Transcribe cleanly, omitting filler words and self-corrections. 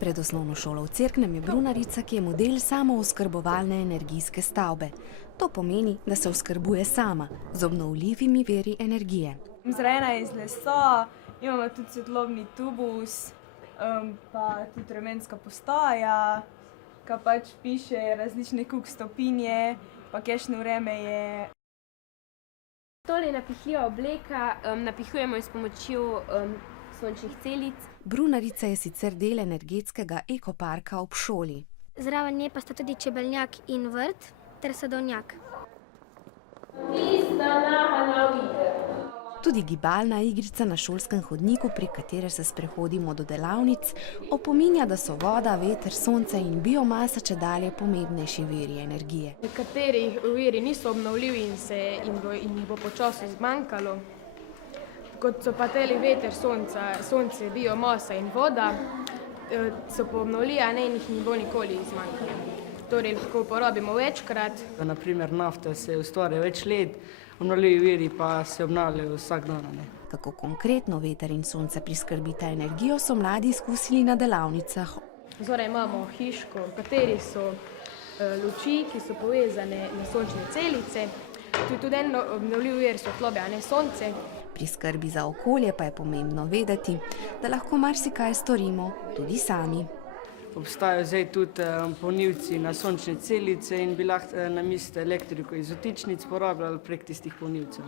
Pred osnovno šolo v Cerknem je brunarica, ki je model samooskrbovalne energijske stavbe. To pomeni, da se oskrbuje sama z obnovljivimi viri energije. Zgrajena je iz lesa, imamo tudi svetlobni tubus, pa tudi vremenska postaja, ki pač piše različne koliko stopinje, pa kakšno vreme je. Tole je napihljiva obleka, napihujemo jo s pomočjo sončnih celic. Brunarica je sicer del energetskega ekoparka ob šoli. Zraven nje pa sta tudi čebeljak in vrt ter sadovnjak. Tudi gibalna igrica na šolskem hodniku, prek katere se sprehodimo do delavnic, opominja, da so voda, veter, sonce in biomasa čedalje pomembnejši viri energije. Nekateri viri niso obnovljivi in jih bo počasi zmanjkalo. Kot so pa teli veter, sonce, biomasa in voda, so pa obnovljivi, in jih ne bo nikoli zmanjkalo. Torej lahko uporabimo večkrat. Naprimer nafta se ustvarja več let, obnovljivi viri pa se obnavljajo vsak dan. Kako konkretno veter in sonce priskrbita energijo, so mladi izkusili na delavnicah. Zgoraj imamo hiško, v kateri so luči, ki so povezane na sončne celice. Tu je tudi en obnovljiv vir svetlobe, sonce. Pri skrbi za okolje pa je pomembno vedeti, da lahko marsikaj storimo tudi sami. Obstajajo zdaj tudi polnilci na sončne celice in bi lahko namesto elektriko iz vtičnic porabljali prek tistih polnilcev.